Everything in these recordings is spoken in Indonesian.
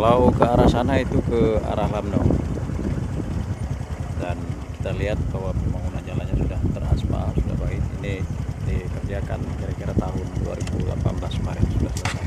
Kalau ke arah sana itu ke arah Lamno. Dan kita lihat bahwa pembangunan jalannya sudah teraspal, sudah baik. Ini dikerjakan kira-kira tahun 2018 kemarin sudah selesai.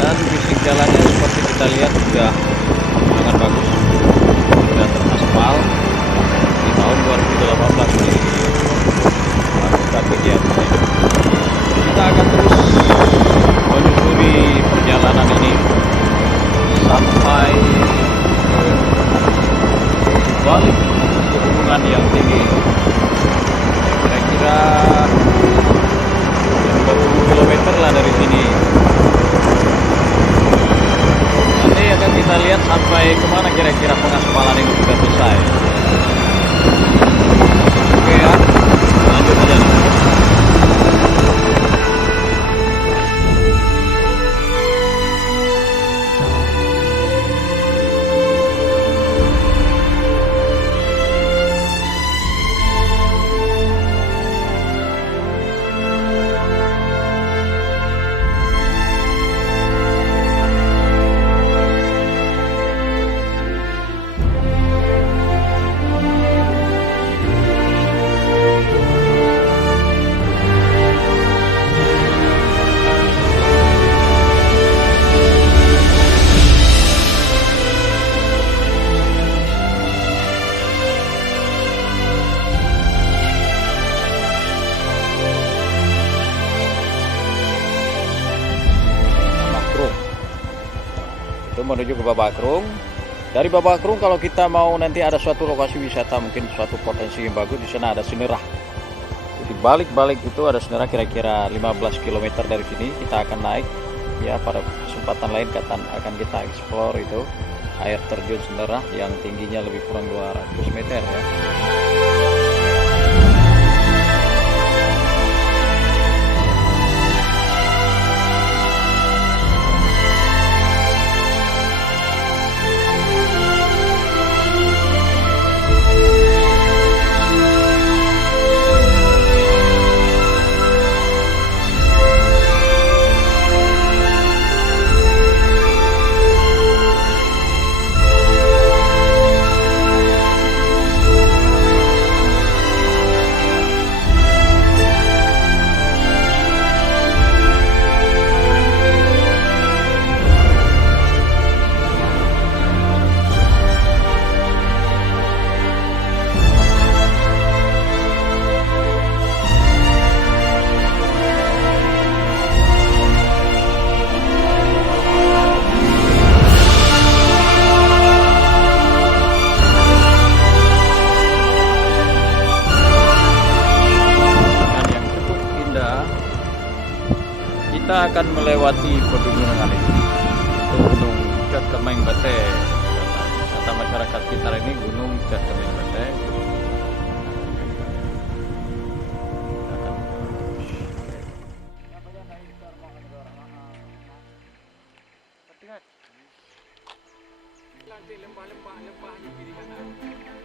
Dan fisik jalannya seperti kita lihat sudah sangat bagus, sudah teraspal. Di tahun 2018 ini lakukan kegiatan ini. Kita akan terus menyusuri perjalanan ini sampai ke balik pegunungan yang tinggi, kira-kira 20 km lah dari sini. Nanti akan kita lihat sampai kemana kira-kira pengaspalan ini sudah selesai. Oke ya, lanjut aja nih. Menuju ke Babakrung. Dari Babakrung kalau kita mau nanti ada suatu lokasi wisata, mungkin suatu potensi yang bagus, di sana ada Sinerah. Jadi balik-balik itu ada Sinerah kira-kira 15 km dari sini. Kita akan naik ya, pada kesempatan lain akan kita explore itu air terjun Sinerah yang tingginya lebih kurang 200 meter ya. Kita akan melewati pegunungan ini, itu Gunung Cat Kemeng Bate. Kata masyarakat sekitar ini Gunung Cat Kemeng Bate.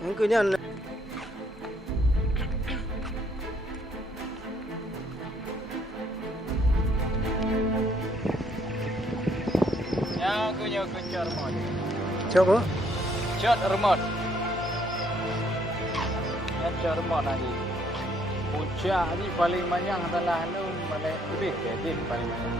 Mungkin coba Cat remot. Cat remot lagi. Puncak ni paling banyak adalah Malay Tibet, dia paling banyak.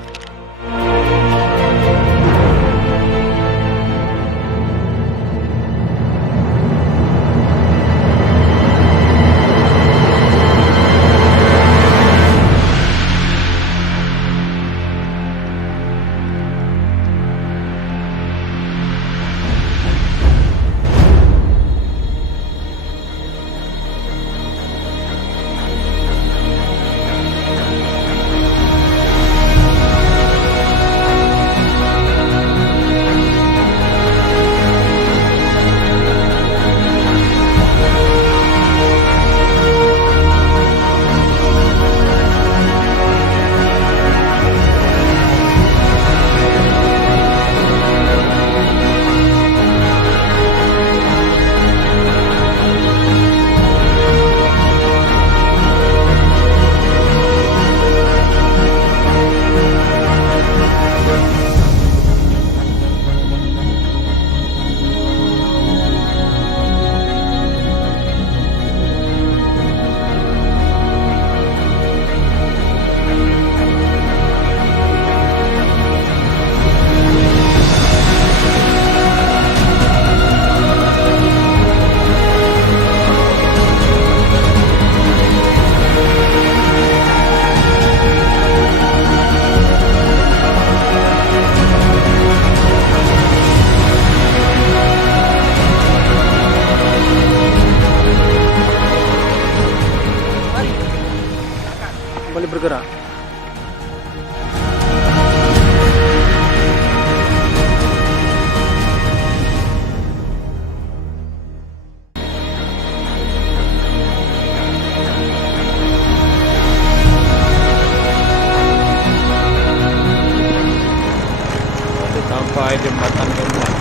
segera. Sampai jembatan Kemang.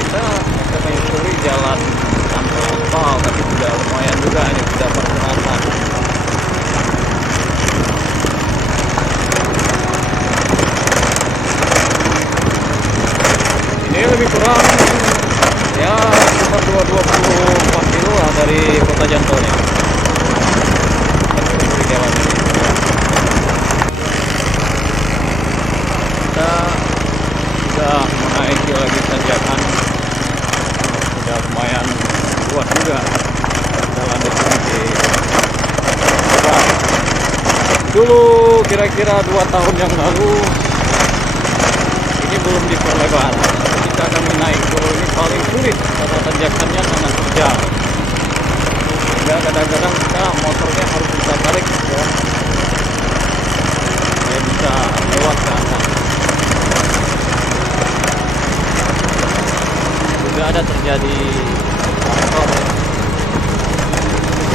Kita akan menyusuri jalan tanpa aspal, tapi sudah lumayan juga, ini sudah perkenalan. Ini lebih kurang ya sekitar 24 kilo lah dari kota Jantolnya. Kita menyusuri jalan ini. Kita sudah menaiki lagi tanjakan, sudah lumayan kuat juga jalan di sini. Dulu kira-kira 2 tahun yang lalu ini belum diperlebar. Kita akan menaik dulu, ini paling sulit karena tanjakannya sangat terjal. Sehingga kadang-kadang kita motornya harus kita tarik ya, supaya bisa lewat ke atas. Juga ada terjadi longsor ya.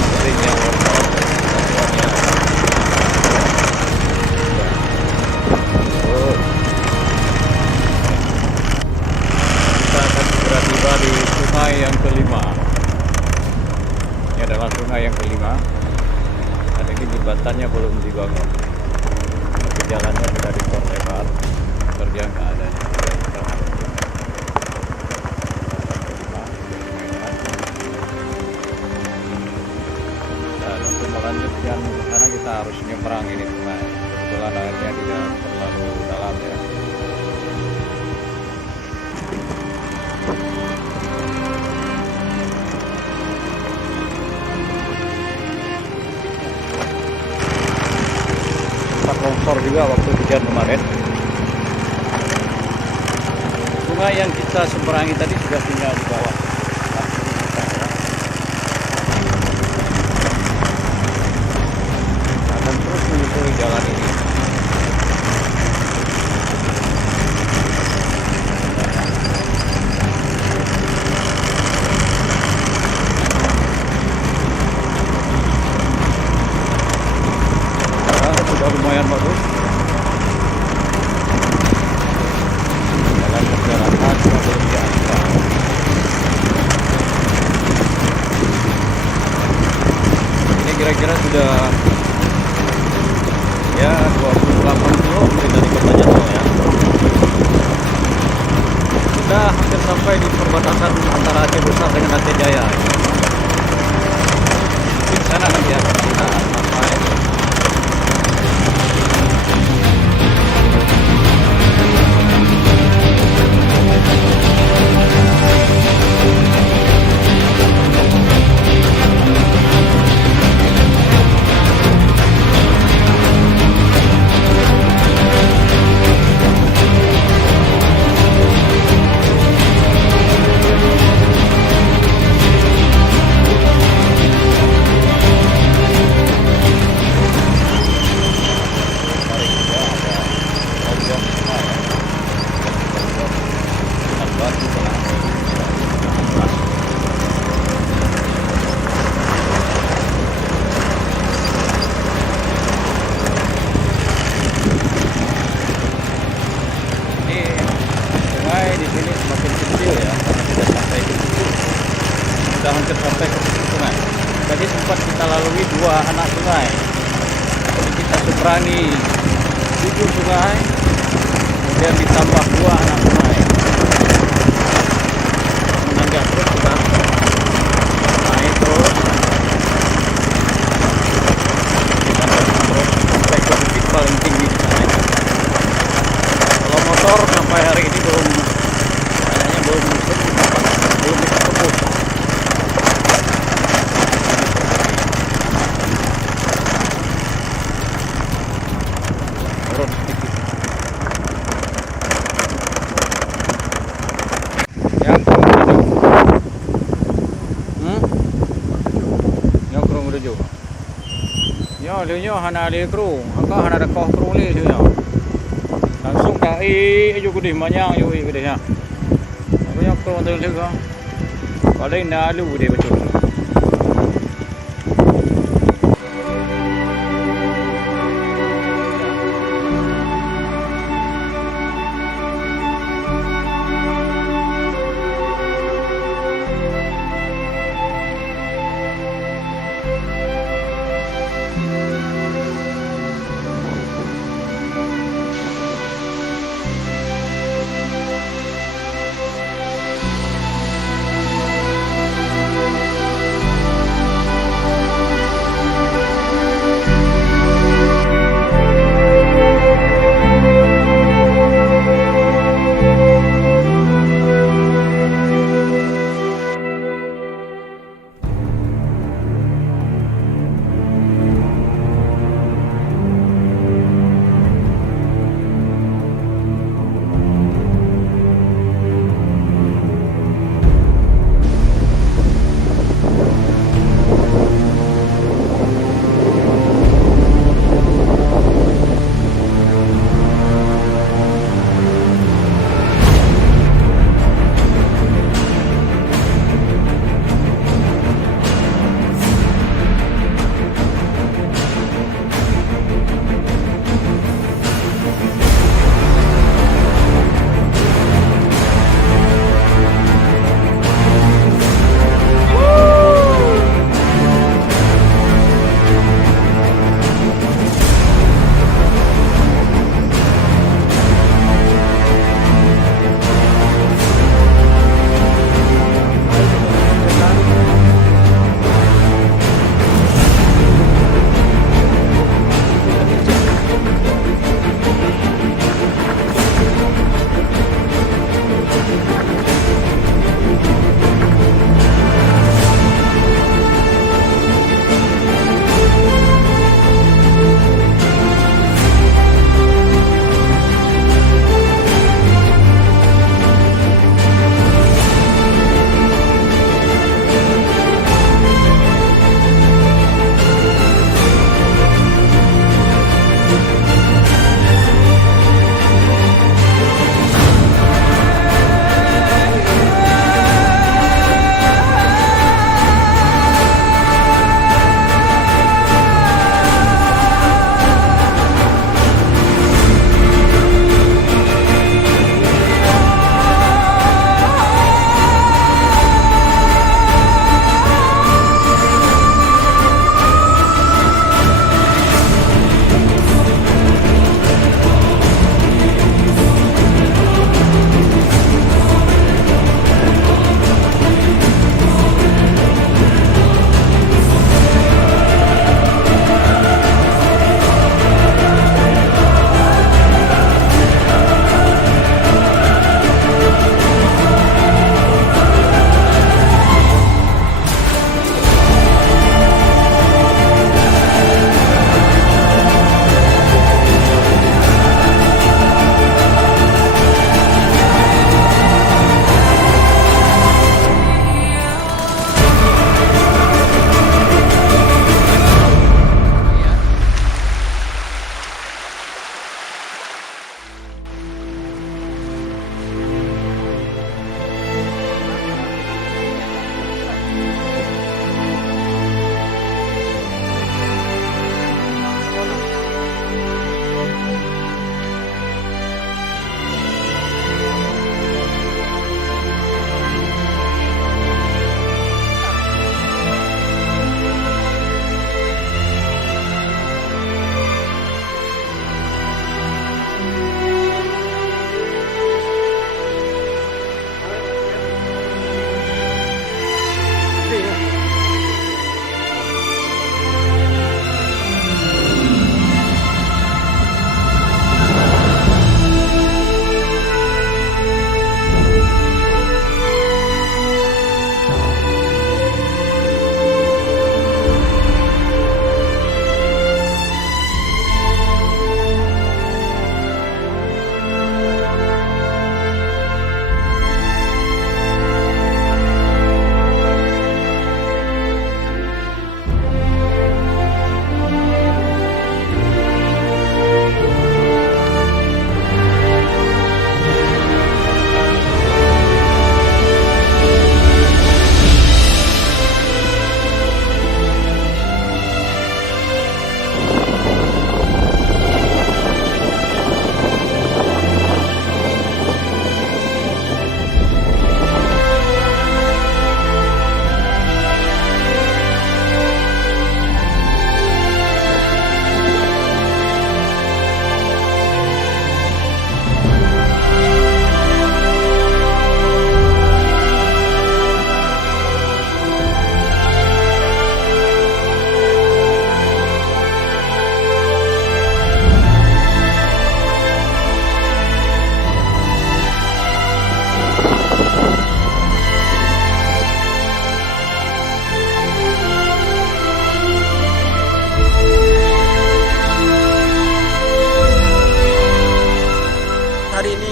Sering yang longsor satuannya. Kita akan segera tiba di sungai yang kelima. Ini adalah sungai yang kelima. Dan ini jembatannya belum dibangun, tapi jalannya sudah diperlebar, terjangkau adanya. Lanjutkan karena kita harus nyebrang ini sungai. Kebetulan airnya tidak terlalu dalam ya. Sempat longsor juga waktu hujan kemarin. Sungai yang kita seberangi tadi sudah tinggal di bawah. Jalan ini sudah lumayan bagus. Jalan perjalanan sudah di aspal. Ini kira-kira sudah ya 28 kilo dari kota Jantol ya. Kita hampir sampai di perbatasan antara Aceh Besar dengan Aceh Jaya. Di sana nanti akan kita sampai. Sudah hampir sampai ke sungai. Tadi sempat kita lalui 2 anak sungai. Jadi kita seberangi 7 sungai, kemudian ditambah 2 anak sungai. Menanjak terus kita naik terus. Kita terus sampai ke bukit paling tinggi di sana. Kalau motor sampai hari ini belum bisa tembus. Turun sedikit. Yang kurang menuju. Nyo liu hana li kru, angka hana ada koh kru li liu. Langsung dah ayo gede manyang yo gede ya. Aku yang kru tu liu ko. Kalau ini alu gede betul.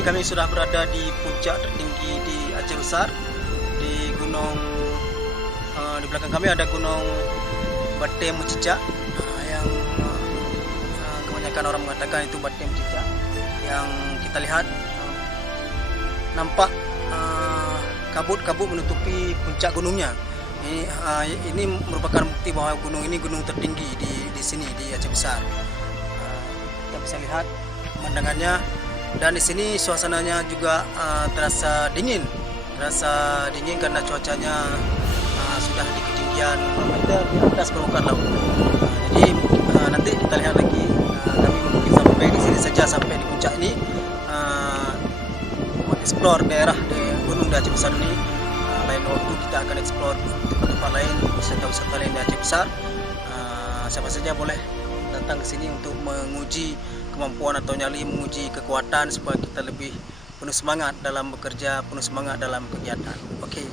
ini kami sudah berada di puncak tertinggi di Aceh Besar, di gunung di belakang kami ada gunung Bate Mucicak yang kebanyakan orang mengatakan itu Bate Mucicak. Yang kita lihat nampak kabut-kabut menutupi puncak gunungnya. Ini merupakan bukti bahwa gunung ini gunung tertinggi di sini di Aceh Besar. Kita bisa lihat pemandangannya, dan di sini suasananya juga terasa dingin karena cuacanya sudah di ketinggian meter di atas permukaan laut. Jadi nanti kita lihat lagi, kami mungkin sampai di sini saja, sampai di puncak ini mengeksplor daerah gunung di Aceh Besar ini. Lain waktu kita akan eksplor tempat-tempat lain, wisata-wisata lain di Aceh Besar. Siapa saja boleh datang ke sini untuk menguji kemampuan atau nyali, menguji kekuatan supaya kita lebih penuh semangat dalam bekerja, penuh semangat dalam kegiatan. Oke.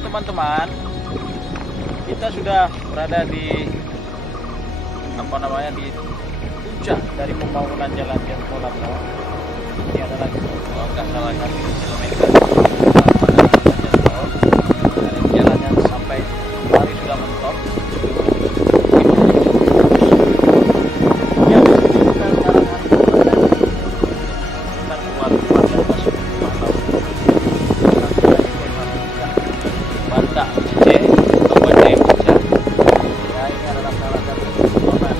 Teman-teman, kita sudah berada di di puncak dari pembangunan jalan Jenderal. Ini adalah nggak salah 1 kilometer dari jalannya sampai hari sudah mentok. Yang kita sekarang kita keluar di atas Banda Aceh atau Banda Aceh. Ya, ini adalah salah satu potongan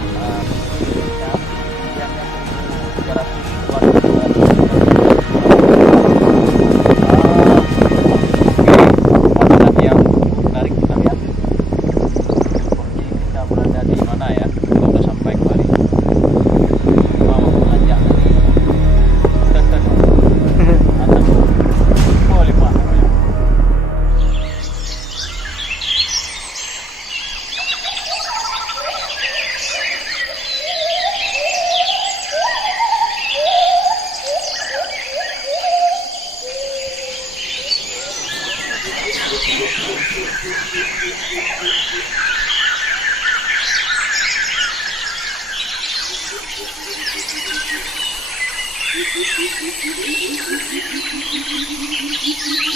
yang 300 watt yang menarik kita lihat. Seperti kita berada di mana ya? Kita sudah sampai kembali. Mau mengajak Thank you.